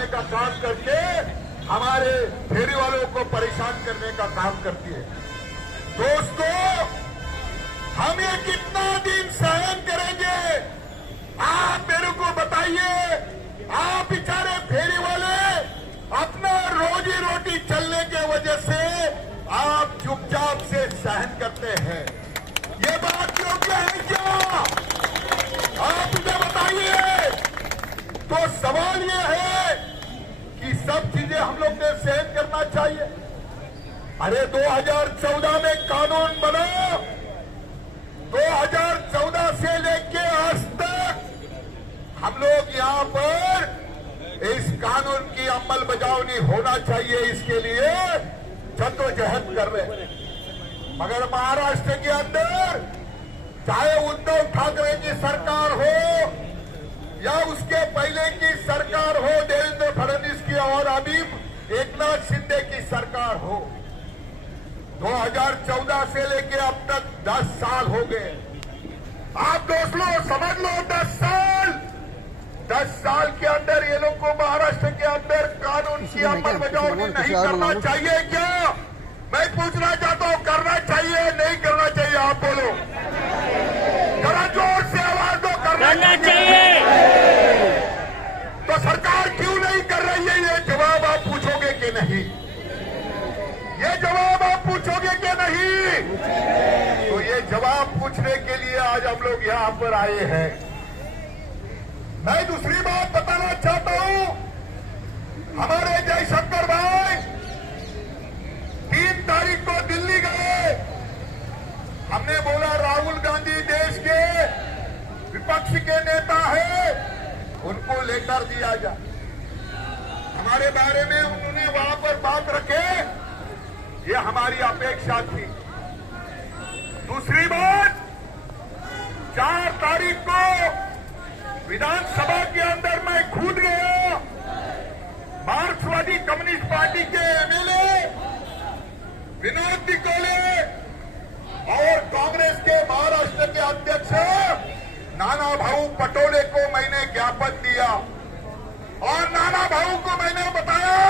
करने का काम करके हमारे फेरी वालों को परेशान करने का काम करती है। दोस्तों, हम ये कितना दिन सहन करेंगे? आप मेरे को बताइए। आप बेचारे फेरी वाले अपना रोजी रोटी चलने के वजह से आप चुपचाप से सहन करते हैं। ये बात योग्य है क्या? आप मुझे बताइए। तो सवाल ये है कि सब चीजें हम लोग ने सहन करना चाहिए। अरे 2014 में कानून बना, 2014 से लेके आज तक हम लोग यहाँ पर इस कानून की अमलबजावनी होना चाहिए, इसके लिए जद्दोजहद कर रहे हैं। मगर महाराष्ट्र के अंदर चाहे उद्धव ठाकरे की सरकार हो या उसके पहले की सरकार हो, देवेंद्र फडणवीस की, और अभी एकनाथ शिंदे की सरकार हो, 2014 से लेके अब तक 10 साल हो गए। आप दोस्तों समझ लो, 10 साल के अंदर ये लोग को महाराष्ट्र के अंदर कानून की अमलबजावनी नहीं करना चाहिए क्या? मैं पूछना चाहता हूँ, करना चाहिए नहीं करना चाहिए? आप बोलो, जरा जोर से आवाज दो। करना चाहिए। तो सरकार क्यों नहीं कर रही है? ये जवाब आप पूछोगे कि नहीं? ये जवाब आप पूछोगे कि नहीं? तो ये जवाब पूछने के लिए आज हम लोग यहाँ पर आए हैं। मैं दूसरी बात बताना चाहता हूं। हमारे जयशंकर भाई 3 तारीख को दिल्ली गए। हमने बोला राहुल गांधी देश के विपक्ष के नेता है, उनको लेकर दिया जाए। हमारे बारे में उन्होंने वहां पर बात रखे, ये हमारी अपेक्षा थी। दूसरी बात, 4 तारीख को विधानसभा के अंदर मैं कूद गया। मार्क्सवादी कम्युनिस्ट पार्टी के एमएलए विनोद तिकोले और कांग्रेस के महाराष्ट्र के अध्यक्ष नाना भाऊ पटोले को मैंने ज्ञापन दिया, और नाना भाऊ को मैंने बताया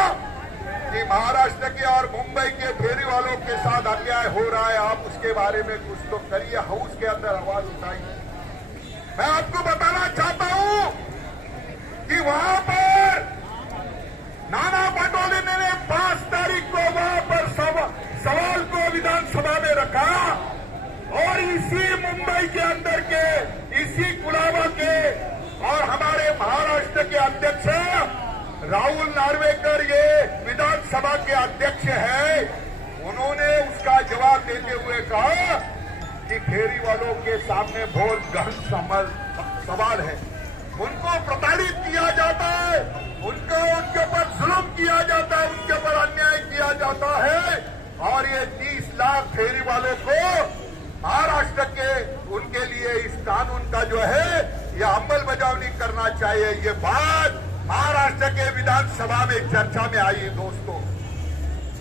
कि महाराष्ट्र के और मुंबई के फेरी वालों के साथ अन्याय हो रहा है, आप उसके बारे में कुछ तो करिए, हाउस के अंदर आवाज उठाइए। मैं आपको बताना चाहता हूं कि वहां पर नाना पटोले ने 5 तारीख को वहां पर सवाल को विधानसभा में रखा, और इसी मुंबई के अंदर के, इसी कुलाबा के और हमारे महाराष्ट्र के अध्यक्ष राहुल नार्वेकर, ये विधानसभा के अध्यक्ष हैं, उन्होंने उसका जवाब देते हुए कहा कि फेरी वालों के सामने बहुत गहन सवाल है। उनको प्रताड़ित किया जाता है, उनके ऊपर जुल्म किया जाता है, उनके ऊपर अन्याय किया जाता है, और ये 30 लाख फेरी वालों को महाराष्ट्र के, उनके लिए इस कानून का जो है ये अमलबजावनी करना चाहिए। ये बात महाराष्ट्र के विधानसभा में चर्चा में आई। दोस्तों,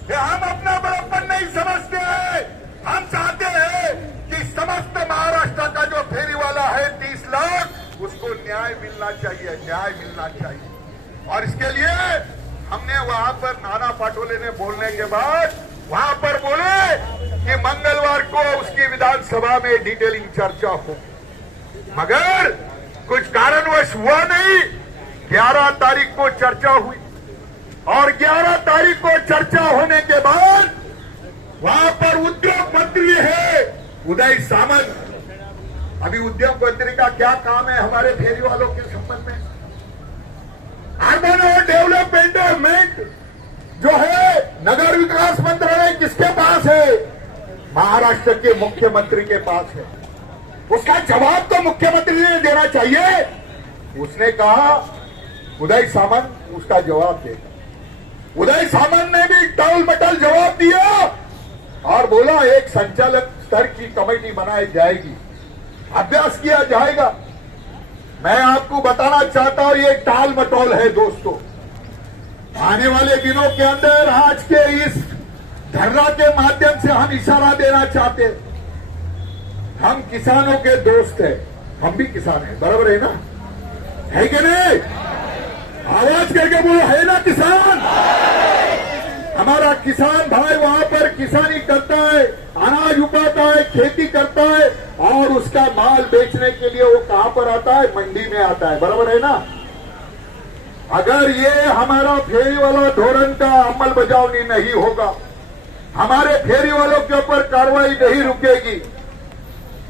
ये हम अपना बड़प्पन नहीं समझते हैं। हम चाहते हैं कि समस्त महाराष्ट्र का जो फेरी वाला है 30 लाख, उसको न्याय मिलना चाहिए, न्याय मिलना चाहिए। और इसके लिए हमने वहां पर नाना पटोले ने बोलने के बाद वहां पर बोले कि मंगलवार को उसकी विधानसभा में डिटेलिंग चर्चा हो, मगर कुछ कारणवश हुआ नहीं। 11 तारीख को चर्चा हुई, और 11 तारीख को चर्चा होने के बाद वहां पर उद्योग मंत्री है उदय सामंत। अभी उद्योग मंत्री का क्या काम है हमारे फेरी वालों के संबंध में? अर्बन और डेवलपमेंट जो है, नगर विकास मंत्रालय किसके पास है? महाराष्ट्र के मुख्यमंत्री के पास है। उसका जवाब तो मुख्यमंत्री ने देना चाहिए। उसने कहा उदय सामंत उसका जवाब देगा। उदय सामंत ने भी टल मटल जवाब दिया और बोला एक संचालक स्तर की कमेटी बनाई जाएगी, अभ्यास किया जाएगा। मैं आपको बताना चाहता हूं ये टाल मटोल है दोस्तों। आने वाले दिनों के अंदर आज के इस धरना के माध्यम से हम इशारा देना चाहते हैं, हम किसानों के दोस्त हैं, हम भी किसान हैं, बराबर है ना? है कि नहीं? आवाज करके बोलो, है ना किसान? हमारा किसान भाई वहां पर किसानी करता है, अनाज उगाता है, खेती करता है और उसका माल बेचने के लिए वो कहां पर आता है? मंडी में आता है। बराबर है ना? अगर ये हमारा फेरी वाला धोरण का अमल बजावनी नहीं होगा, हमारे फेरी वालों के ऊपर कार्रवाई नहीं रुकेगी,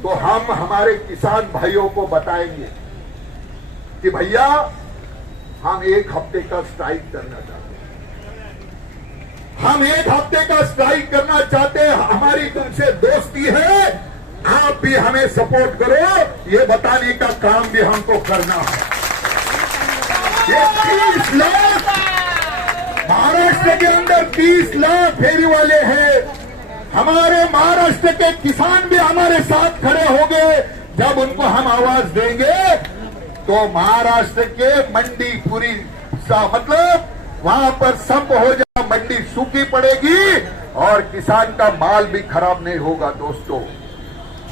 तो हम हमारे किसान भाइयों को बताएंगे कि भैया हम एक हफ्ते का स्ट्राइक करना चाहते हैं, हम एक हफ्ते का स्ट्राइक करना चाहते हैं, हमारी तुमसे दोस्ती है, आप भी हमें सपोर्ट करो, ये बताने का काम भी हमको करना है। ये 30 लाख महाराष्ट्र के अंदर 30 लाख फेरी वाले हैं। हमारे महाराष्ट्र के किसान भी हमारे साथ खड़े होंगे। जब उनको हम आवाज देंगे तो महाराष्ट्र के मंडी पूरी मतलब वहां पर संप हो जाए, मंडी सूखी पड़ेगी और किसान का माल भी खराब नहीं होगा। दोस्तों,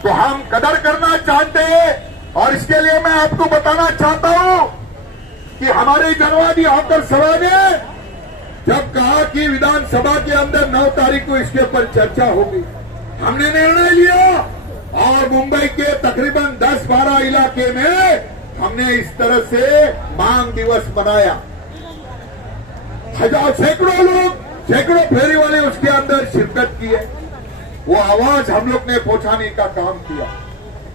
तो हम कदर करना चाहते हैं और इसके लिए मैं आपको बताना चाहता हूं कि हमारे जनवादी हॉकर सभा ने जब कहा कि विधानसभा के अंदर 9 तारीख को इसके ऊपर चर्चा होगी, हमने निर्णय लिया और मुंबई के तकरीबन 10-12 इलाके में हमने इस तरह से मांग दिवस मनाया। सैकड़ों लोग, सैकड़ों फेरी वाले उसके अंदर शिरकत किए। वो आवाज हम लोग ने पहुंचाने का काम किया।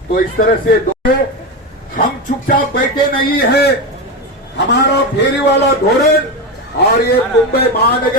तो इस तरह से हम चुपचाप बैठे नहीं है। हमारा फेरी वाला धोरण और ये मुंबई महानगर